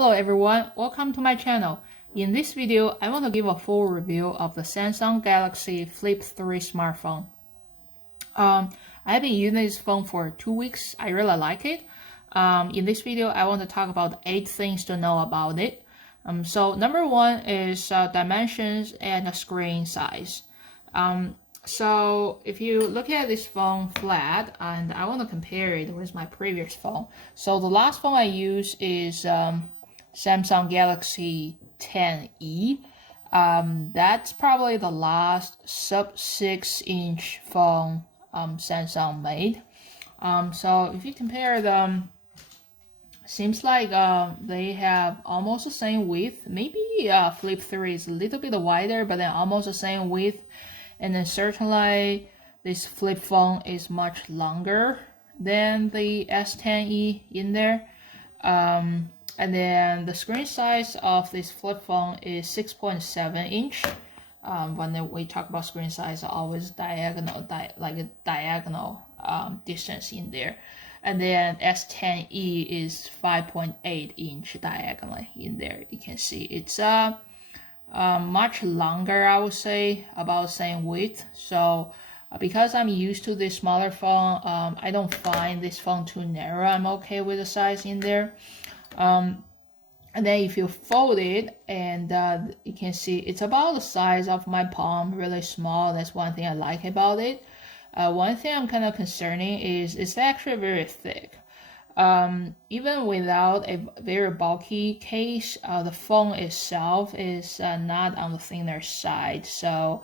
Hello everyone, welcome to my channel. In this video, I want to give a full review of the Samsung Galaxy Flip3 smartphone. I've been using this phone for 2 weeks. I really like it. In this video, I want to talk about 8 things to know about it. So number 1 is dimensions and the screen size. So if you look at this phone flat, and I want to compare it with my previous phone. So the last phone I used is Samsung Galaxy Z. That's probably the last sub 6-inch phone Samsung made. So if you compare them, seems like they have almost the same width. Maybe Flip 3 is a little bit wider, but then almost the same width. And then certainly this flip phone is much longer than the S10e in there. And then the screen size of this flip phone is 6.7 inch. When we talk about screen size, always diagonal, like a diagonal distance in there. And then S10e is 5.8 inch diagonally in there. You can see it's much longer, I would say, about the same width. So because I'm used to this smaller phone, I don't find this phone too narrow. I'm okay with the size in there. And then if you fold it, and you can see it's about the size of my palm, really small. That's one thing I like about it. One thing I'm kind of concerning is it's actually very thick. Even without a very bulky case, the phone itself is not on the thinner side. So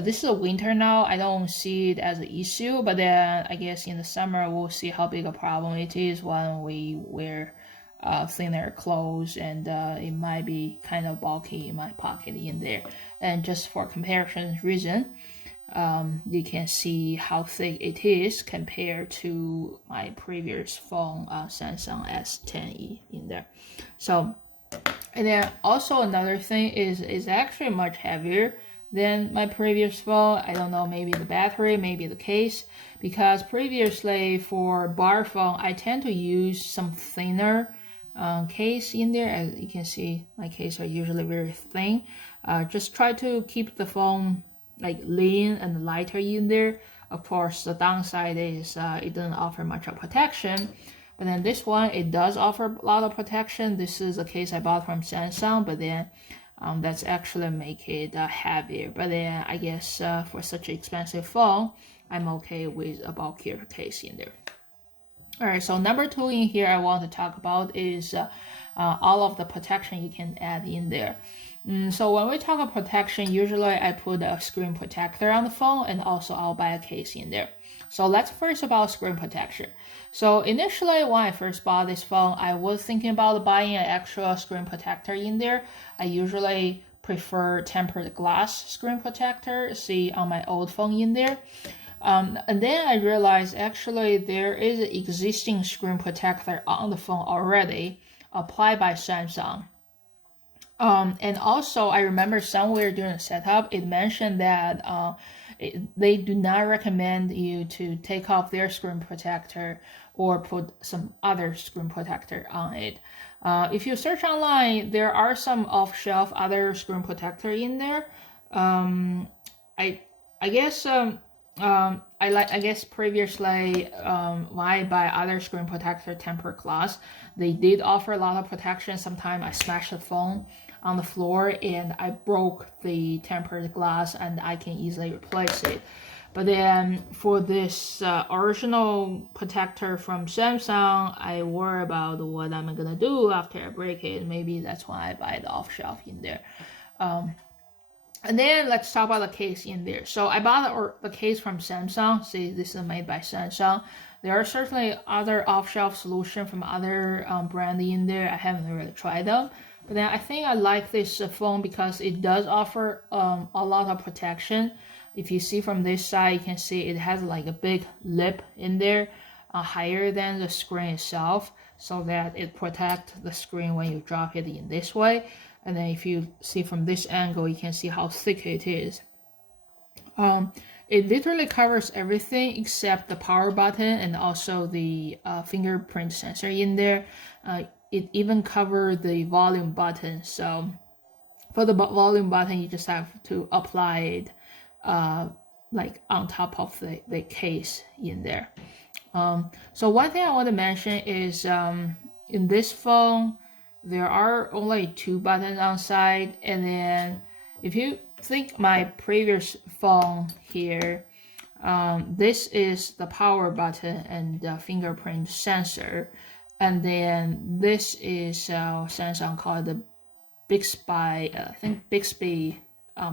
this is a winter now. I don't see it as an issue, but then I guess in the summer we'll see how big a problem it is when we wear thinner clothes, and it might be kind of bulky in my pocket in there. And just for comparison reason, you can see how thick it is compared to my previous phone, Samsung S10e in there. So, and then also another thing is actually much heavier than my previous phone. I don't know, maybe the battery, maybe the case, because previously for bar phone, I tend to use some thinner case in there. As you can see, my case are usually very thin. Just try to keep the phone like lean and lighter in there. Of course, the downside is it doesn't offer much of protection, but then this one, it does offer a lot of protection. This is a case I bought from Samsung, but then that's actually make it heavier. But then I guess for such an expensive phone, I'm okay with a bulkier case in there. Alright, so number 2 in here I want to talk about is all of the protection you can add in there. So when we talk about protection, usually I put a screen protector on the phone, and also I'll buy a case in there. So let's first about screen protection. So initially when I first bought this phone, I was thinking about buying an actual screen protector in there. I usually prefer tempered glass screen protector, see on my old phone in there. And then I realized actually there is an existing screen protector on the phone already applied by Samsung. And also I remember somewhere during the setup, it mentioned that they do not recommend you to take off their screen protector or put some other screen protector on it. If you search online, there are some off-shelf other screen protector in there. I guess previously when I buy other screen protector tempered glass, they did offer a lot of protection. Sometimes I smashed the phone on the floor and I broke the tempered glass, and I can easily replace it. But then for this original protector from Samsung, I worry about what I'm gonna do after I break it. Maybe that's why I buy the off-shelf in there. And then let's talk about the case in there. So I bought the case from Samsung. See, this is made by Samsung. There are certainly other off-shelf solutions from other brands in there. I haven't really tried them. But then I think I like this phone because it does offer a lot of protection. If you see from this side, you can see it has like a big lip in there, higher than the screen itself, so that it protects the screen when you drop it in this way. And then if you see from this angle, you can see how thick it is. It literally covers everything except the power button and also the fingerprint sensor in there. it even covers the volume button. So for the volume button, you just have to apply it like on top of the case in there. So one thing I want to mention is in this phone, there are only 2 buttons on side, and then if you think my previous phone here, this is the power button and the fingerprint sensor, and then this is Samsung called the Bixby, I think Bixby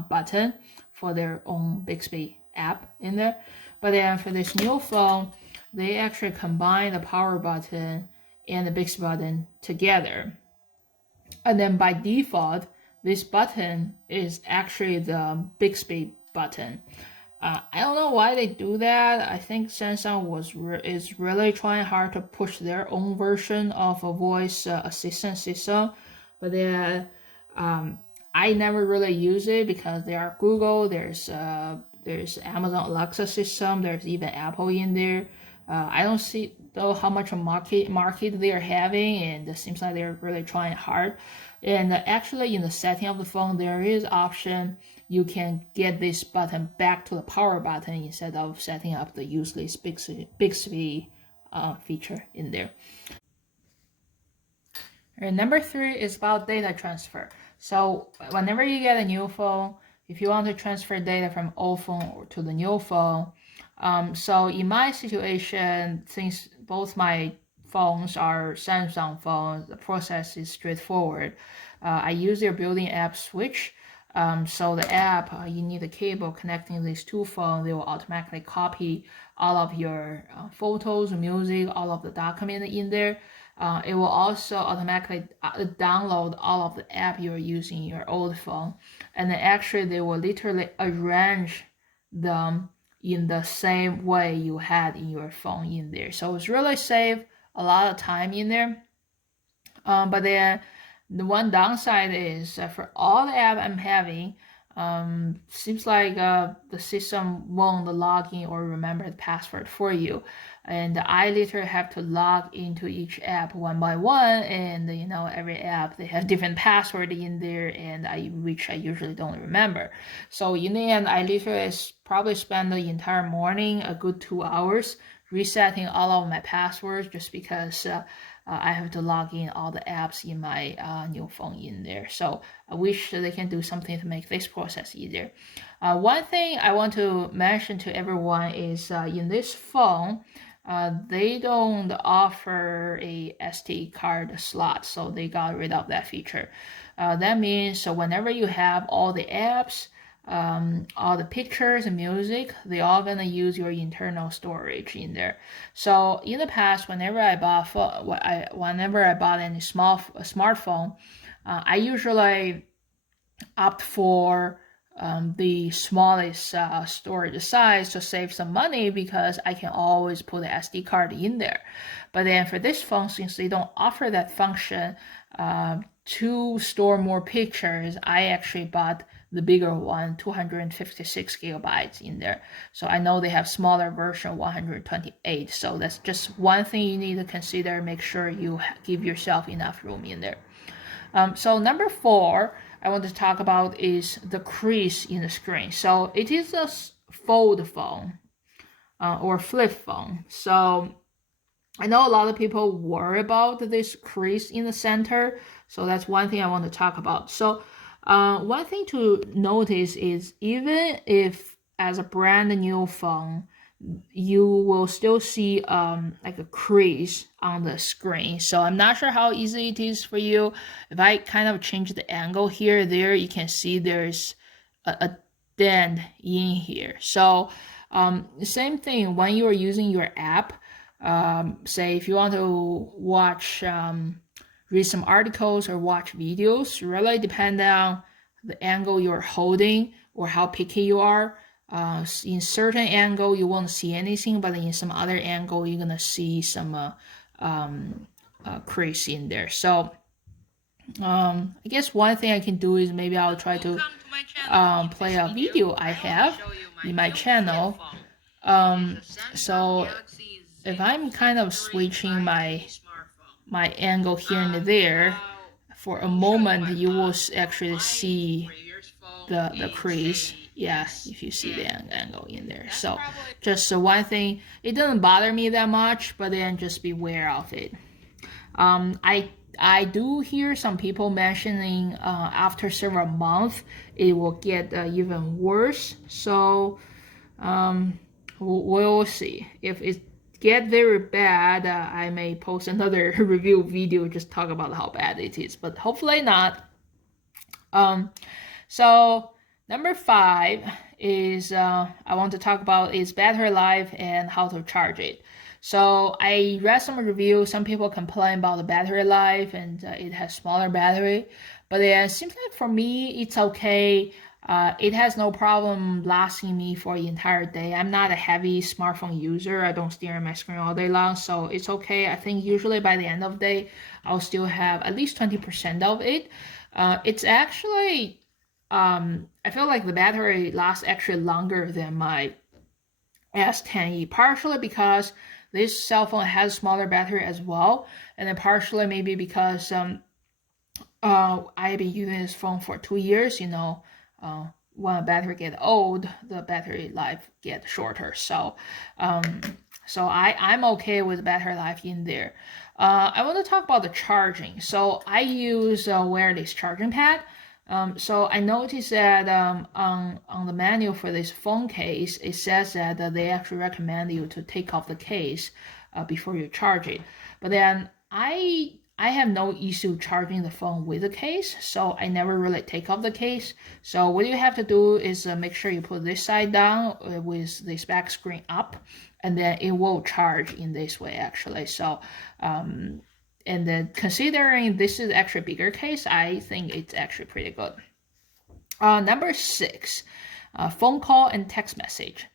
button for their own Bixby app in there. But then for this new phone, they actually combine the power button and the Bixby button together. And then by default, this button is actually the Bixby button. I don't know why they do that. I think Samsung is really trying hard to push their own version of a voice assistant system, but then I never really use it because there are Google, there's Amazon Alexa system, there's even Apple in there. I don't see though how much a market they are having, and it seems like they're really trying hard. And actually in the setting of the phone, there is option you can get this button back to the power button instead of setting up the useless Bixby feature in there. And number 3 is about data transfer. So whenever you get a new phone, if you want to transfer data from old phone to the new phone, so in my situation, since both my phones are Samsung phones, the process is straightforward. I use their built-in app Switch. So the app, you need a cable connecting these 2 phones. They will automatically copy all of your photos, music, all of the documents in there. It will also automatically download all of the app you're using in your old phone. And then actually they will literally arrange them in the same way you had in your phone in there. So it's really save a lot of time in there. But then the one downside is for all the app I'm having, seems like the system won't log in or remember the password for you, and I literally have to log into each app one by one, and every app they have different password in there, and which I usually don't remember. So in the end, I literally probably spend the entire morning, a good 2 hours, resetting all of my passwords just because I have to log in all the apps in my new phone in there. So I wish they can do something to make this process easier. One thing I want to mention to everyone is in this phone, they don't offer a SD card slot, so they got rid of that feature. That means so whenever you have all the apps, all the pictures and music, they all gonna use your internal storage in there. So in the past, whenever I bought any smartphone, I usually opt for the smallest storage size to save some money because I can always put the SD card in there. But then for this phone, since they don't offer that function to store more pictures, I actually bought the bigger one, 256 gigabytes in there. So I know they have smaller version, 128. So that's just one thing you need to consider. Make sure you give yourself enough room in there. So number 4 I want to talk about is the crease in the screen. So it is a fold phone or flip phone. So I know a lot of people worry about this crease in the center. So that's one thing I want to talk about. So one thing to notice is even if as a brand new phone, you will still see like a crease on the screen. So I'm not sure how easy it is for you. If I kind of change the angle here, there, you can see there's a dent in here. So same thing when you are using your app. Say if you want to watch, read some articles or watch videos, really depend on the angle you're holding or how picky you are. In certain angle you won't see anything, but in some other angle you're gonna see some crease in there. So I guess one thing I can do is maybe I'll try to play a video I have in my channel. So if I'm kind of switching my my angle here and there, for a moment you will actually see the crease. Yeah, if you see the angle in there. So just one thing, it doesn't bother me that much, but then just beware of it. I do hear some people mentioning after several months it will get even worse. So we'll see. If it get very bad, I may post another review video just talk about how bad it is, but hopefully not. So number 5 is I want to talk about is battery life and how to charge it. So I read some reviews. Some people complain about the battery life and it has smaller battery, but it seems like for me it's okay. It has no problem lasting me for the entire day. I'm not a heavy smartphone user. I don't stare at my screen all day long, so it's okay. I think usually by the end of the day, I'll still have at least 20% of it. It's actually, I feel like the battery lasts actually longer than my S10e, partially because this cell phone has smaller battery as well, and then partially maybe because I've been using this phone for 2 years. When a battery get old, the battery life get shorter. So I'm okay with battery life in there. I want to talk about the charging. So I use a wireless charging pad. So I noticed that on the manual for this phone case, it says that they actually recommend you to take off the case before you charge it. But then I have no issue charging the phone with the case, so I never really take off the case. So what you have to do is make sure you put this side down with this back screen up, and then it will charge in this way actually. So and then considering this is actually a bigger case, I think it's actually pretty good. Number 6, phone call and text message.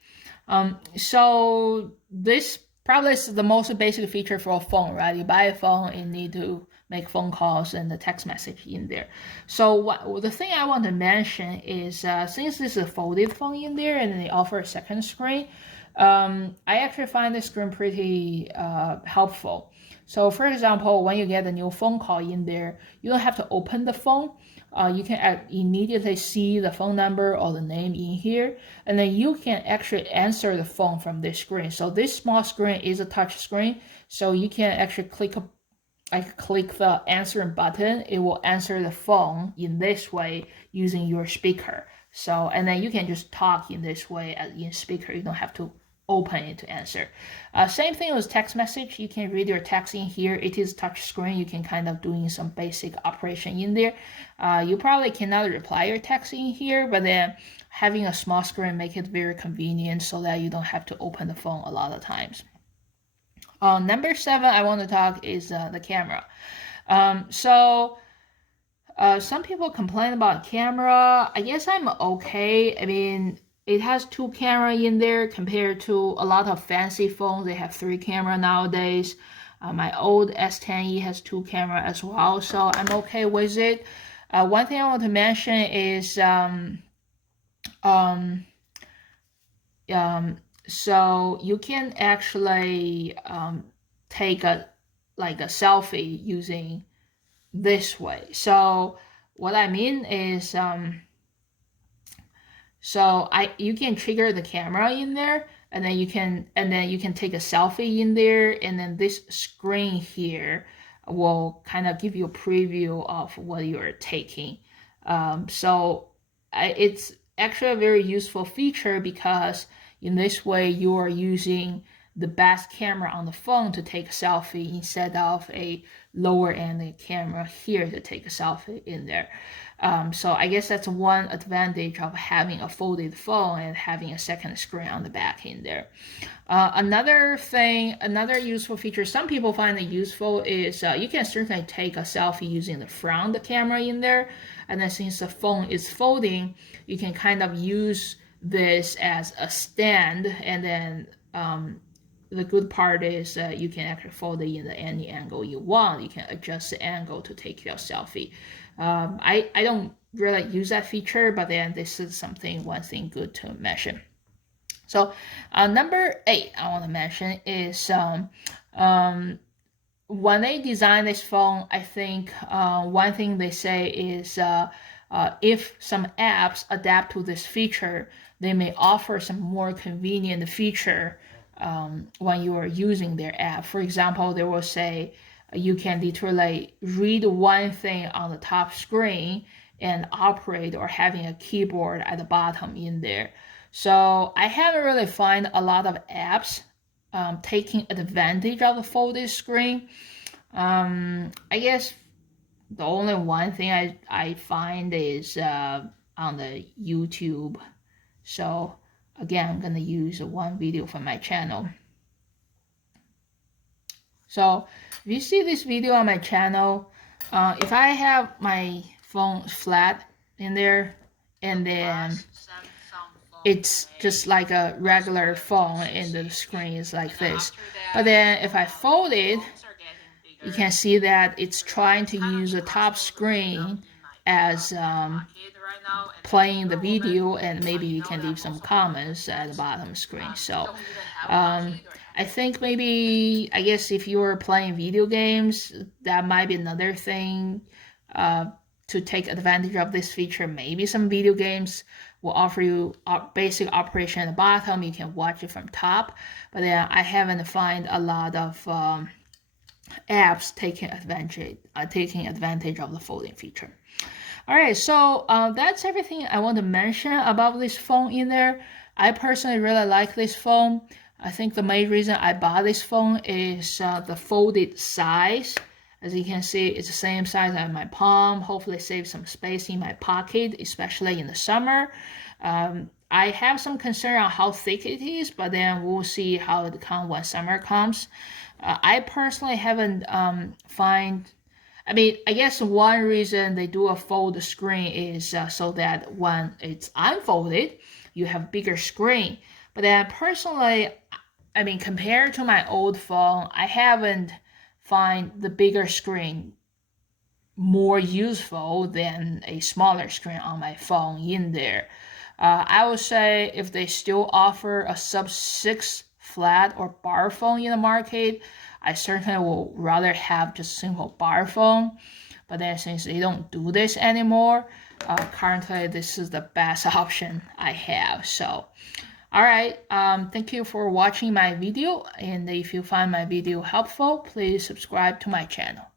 So this probably is the most basic feature for a phone, right? You buy a phone, you need to make phone calls and the text message in there. So the thing I want to mention is since this is a folded phone in there and they offer a second screen, I actually find this screen pretty helpful. So for example, when you get a new phone call in there, you don't have to open the phone. You can immediately see the phone number or the name in here, and then you can actually answer the phone from this screen. So this small screen is a touch screen, so you can actually click the answering button. It will answer the phone in this way using your speaker. So and then you can just talk in this way in speaker. You don't have to open it to answer. Same thing with text message. You can read your text in here. It is touch screen. You can kind of doing some basic operation in there. You probably cannot reply your text in here, but then having a small screen make it very convenient so that you don't have to open the phone a lot of times. Number 7 I want to talk is the camera. Some people complain about camera. I guess I'm okay. I mean, it has 2 cameras in there compared to a lot of fancy phones. They have 3 cameras nowadays. My old S10e has 2 cameras as well, so I'm okay with it. One thing I want to mention is so you can actually take a selfie using this way. So what I mean is you can trigger the camera in there, and then you can take a selfie in there, and then this screen here will kind of give you a preview of what you're taking. It's actually a very useful feature because in this way you are using the best camera on the phone to take a selfie instead of a lower end camera here to take a selfie in there. So I guess that's one advantage of having a folded phone and having a second screen on the back in there. Another useful feature some people find it useful is you can certainly take a selfie using the front camera in there, and then since the phone is folding, you can kind of use this as a stand, and then the good part is you can actually fold it in any angle you want. You can adjust the angle to take your selfie. I don't really use that feature, but then this is one thing good to mention. So number 8 I want to mention is when they design this phone, I think one thing they say is if some apps adapt to this feature, they may offer some more convenient feature when you are using their app. For example, they will say you can literally read one thing on the top screen and operate or having a keyboard at the bottom in there. So I haven't really found a lot of apps taking advantage of the folded screen. I guess the only one thing I find is on the YouTube. So again, I'm gonna use one video from my channel. So if you see this video on my channel, if I have my phone flat in there and then it's just like a regular phone and the screen is like this. But then if I fold it, you can see that it's trying to use the top screen as playing the video, and maybe you can leave some comments at the bottom screen. So I think maybe, I guess if you're playing video games, that might be another thing to take advantage of this feature. Maybe some video games will offer you basic operation at the bottom. You can watch it from top. But then I haven't found a lot of apps taking advantage of the folding feature. All right, so that's everything I want to mention about this phone in there. I personally really like this phone. I think the main reason I bought this phone is the folded size. As you can see, it's the same size as my palm. Hopefully save some space in my pocket, especially in the summer. I have some concern on how thick it is, but then we'll see how it comes when summer comes. I personally haven't I guess one reason they do a fold screen is so that when it's unfolded, you have bigger screen. But then personally, compared to my old phone, I haven't find the bigger screen more useful than a smaller screen on my phone in there. I would say if they still offer a sub-6 flat or bar phone in the market, I certainly will rather have just a simple bar phone. But then since they don't do this anymore, currently this is the best option I have. So alright, thank you for watching my video, and if you find my video helpful, please subscribe to my channel.